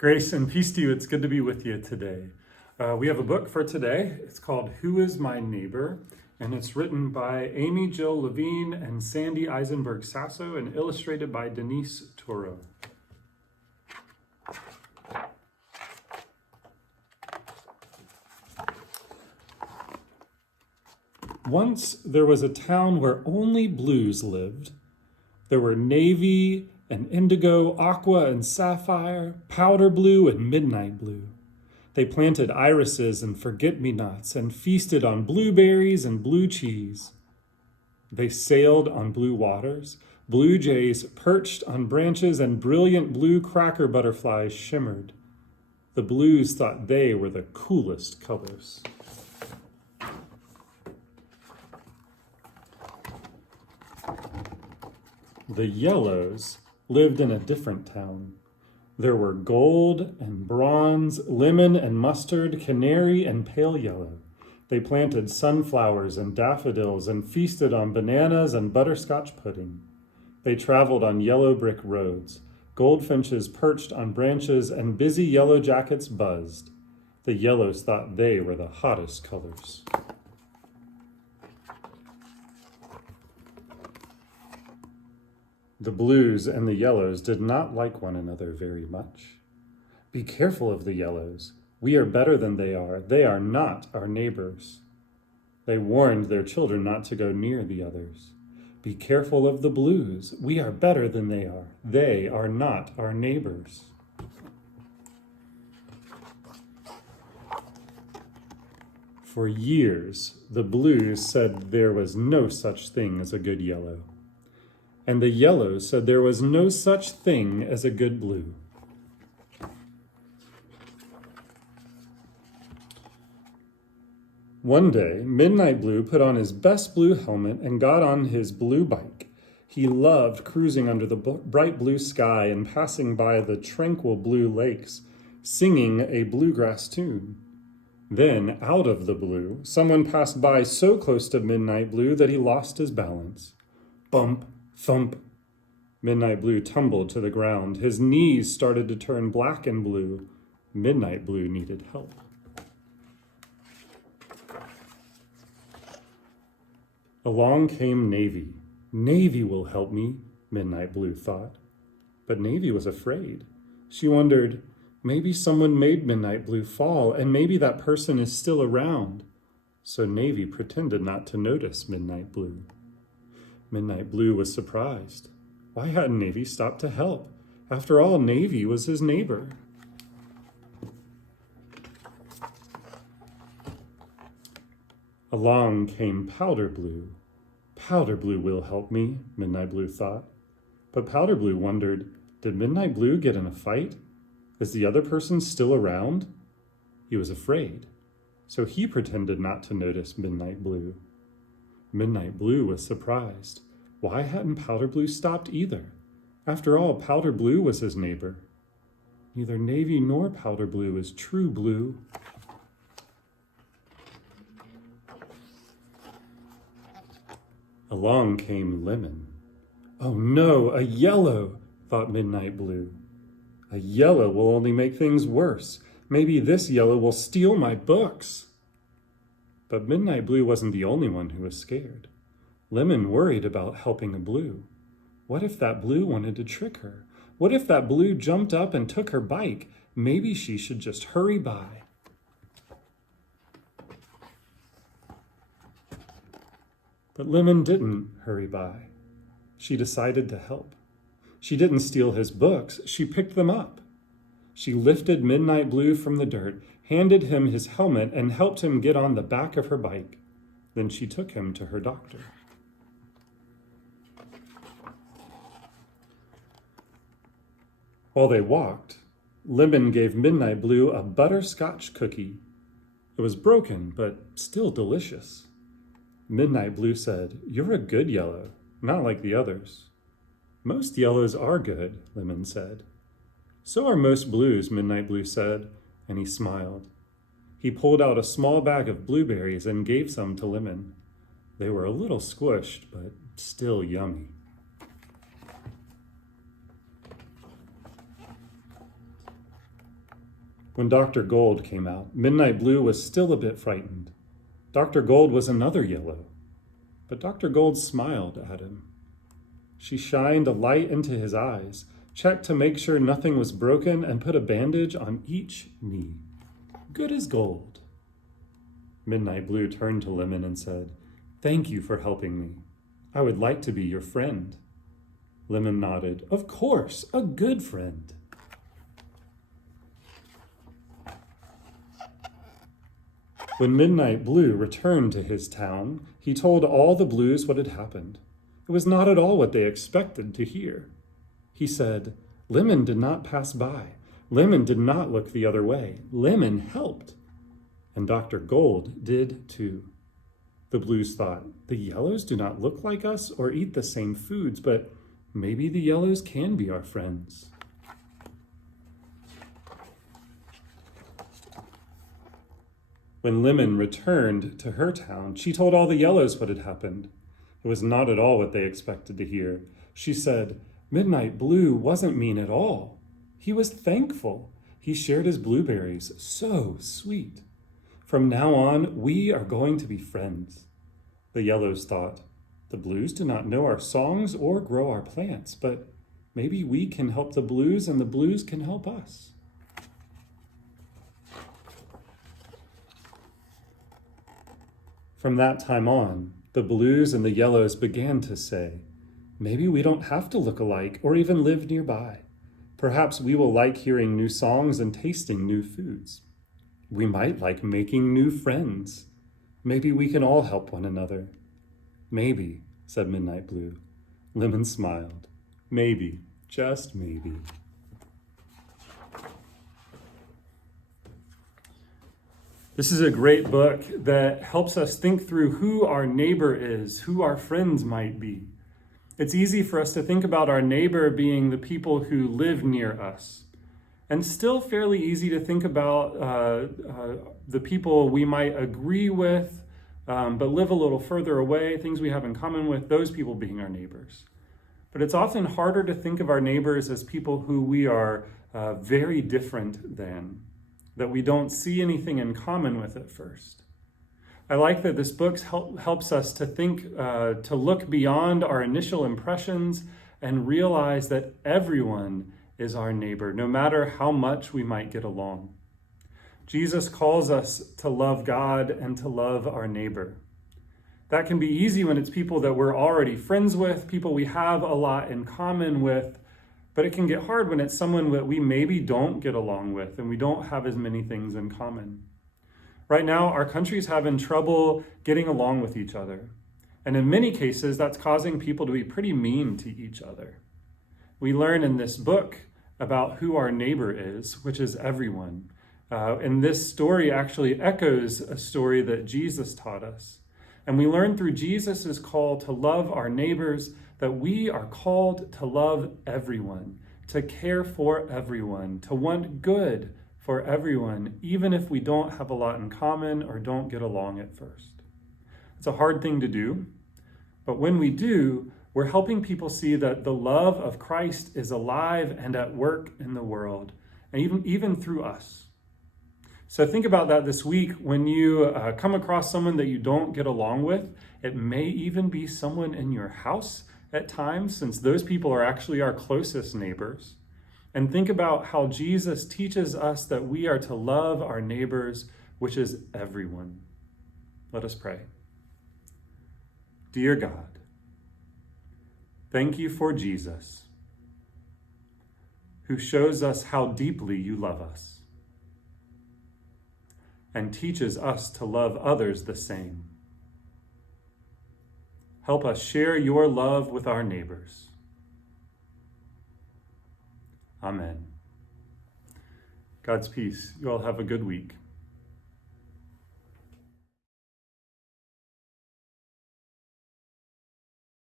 Grace and peace to you. It's good to be with you today. We have a book for today. It's called Who is My Neighbor? And it's written by Amy Jill Levine and Sandy Eisenberg Sasso and illustrated by Denise Toro. Once there was a town where only blues lived. There were navy and indigo, aqua and sapphire, powder blue and midnight blue. They planted irises and forget-me-nots and feasted on blueberries and blue cheese. They sailed on blue waters. Blue jays perched on branches and brilliant blue cracker butterflies shimmered. The blues thought they were the coolest colors. The yellows lived in a different town. There were gold and bronze, lemon and mustard, canary and pale yellow. They planted sunflowers and daffodils and feasted on bananas and butterscotch pudding. They traveled on yellow brick roads. Goldfinches perched on branches and busy yellow jackets buzzed. The yellows thought they were the hottest colors. The blues and the yellows did not like one another very much. Be careful of the yellows. We are better than they are. They are not our neighbors. They warned their children not to go near the others. Be careful of the blues. We are better than they are. They are not our neighbors. For years, the blues said there was no such thing as a good yellow. And the yellows said there was no such thing as a good blue. One day, Midnight Blue put on his best blue helmet and got on his blue bike. He loved cruising under the bright blue sky and passing by the tranquil blue lakes, singing a bluegrass tune. Then, out of the blue, someone passed by so close to Midnight Blue that he lost his balance. Bump! Thump! Midnight Blue tumbled to the ground. His knees started to turn black and blue. Midnight Blue needed help. Along came Navy. Navy will help me, Midnight Blue thought. But Navy was afraid. She wondered, maybe someone made Midnight Blue fall, and maybe that person is still around. So Navy pretended not to notice Midnight Blue. Midnight Blue was surprised. Why hadn't Navy stopped to help? After all, Navy was his neighbor. Along came Powder Blue. Powder Blue will help me, Midnight Blue thought. But Powder Blue wondered, did Midnight Blue get in a fight? Is the other person still around? He was afraid, so he pretended not to notice Midnight Blue. Midnight Blue was surprised. Why hadn't Powder Blue stopped either? After all, Powder Blue was his neighbor. Neither Navy nor Powder Blue is true blue. Along came Lemon. Oh no, a yellow, thought Midnight Blue. A yellow will only make things worse. Maybe this yellow will steal my books. But Midnight Blue wasn't the only one who was scared. Lemon worried about helping a blue. What if that blue wanted to trick her? What if that blue jumped up and took her bike? Maybe she should just hurry by. But Lemon didn't hurry by. She decided to help. She didn't steal his books, she picked them up. She lifted Midnight Blue from the dirt, handed him his helmet, and helped him get on the back of her bike. Then she took him to her doctor. While they walked, Lemon gave Midnight Blue a butterscotch cookie. It was broken, but still delicious. Midnight Blue said, "You're a good yellow, not like the others." "Most yellows are good," Lemon said. "So are most blues," Midnight Blue said, and he smiled. He pulled out a small bag of blueberries and gave some to Lemon. They were a little squished, but still yummy. When Dr. Gold came out, Midnight Blue was still a bit frightened. Dr. Gold was another yellow, but Dr. Gold smiled at him. She shined a light into his eyes, checked to make sure nothing was broken, and put a bandage on each knee. Good as gold. Midnight Blue turned to Lemon and said, "Thank you for helping me. I would like to be your friend." Lemon nodded. "Of course, a good friend." When Midnight Blue returned to his town, he told all the Blues what had happened. It was not at all what they expected to hear. He said, "Lemon did not pass by. Lemon did not look the other way. Lemon helped." And Dr. Gold did too. The Blues thought, the Yellows do not look like us or eat the same foods, but maybe the Yellows can be our friends. When Lemon returned to her town, she told all the Yellows what had happened. It was not at all what they expected to hear. She said, "Midnight Blue wasn't mean at all. He was thankful. He shared his blueberries. So sweet. From now on, we are going to be friends." The Yellows thought, the Blues do not know our songs or grow our plants, but maybe we can help the Blues and the Blues can help us. From that time on, the Blues and the Yellows began to say, maybe we don't have to look alike or even live nearby. Perhaps we will like hearing new songs and tasting new foods. We might like making new friends. Maybe we can all help one another. Maybe, said Midnight Blue. Lemon smiled. Maybe, just maybe. This is a great book that helps us think through who our neighbor is, who our friends might be. It's easy for us to think about our neighbor being the people who live near us, and still fairly easy to think about the people we might agree with, but live a little further away, things we have in common with, those people being our neighbors. But it's often harder to think of our neighbors as people who we are very different than, that we don't see anything in common with at first. I like that this book helps us to think, to look beyond our initial impressions and realize that everyone is our neighbor, no matter how much we might get along. Jesus calls us to love God and to love our neighbor. That can be easy when it's people that we're already friends with, people we have a lot in common with, but it can get hard when it's someone that we maybe don't get along with and we don't have as many things in common. Right now, our country's having trouble getting along with each other. And in many cases, that's causing people to be pretty mean to each other. We learn in this book about who our neighbor is, which is everyone. And this story actually echoes a story that Jesus taught us. And we learn through Jesus' call to love our neighbors that we are called to love everyone, to care for everyone, to want good for everyone, even if we don't have a lot in common or don't get along at first. It's a hard thing to do, but when we do, we're helping people see that the love of Christ is alive and at work in the world, and even through us. So think about that this week when you come across someone that you don't get along with. It may even be someone in your house at times, since those people are actually our closest neighbors. And think about how Jesus teaches us that we are to love our neighbors, which is everyone. Let us pray. Dear God, thank you for Jesus, who shows us how deeply you love us and teaches us to love others the same. Help us share your love with our neighbors. Amen. God's peace. You all have a good week.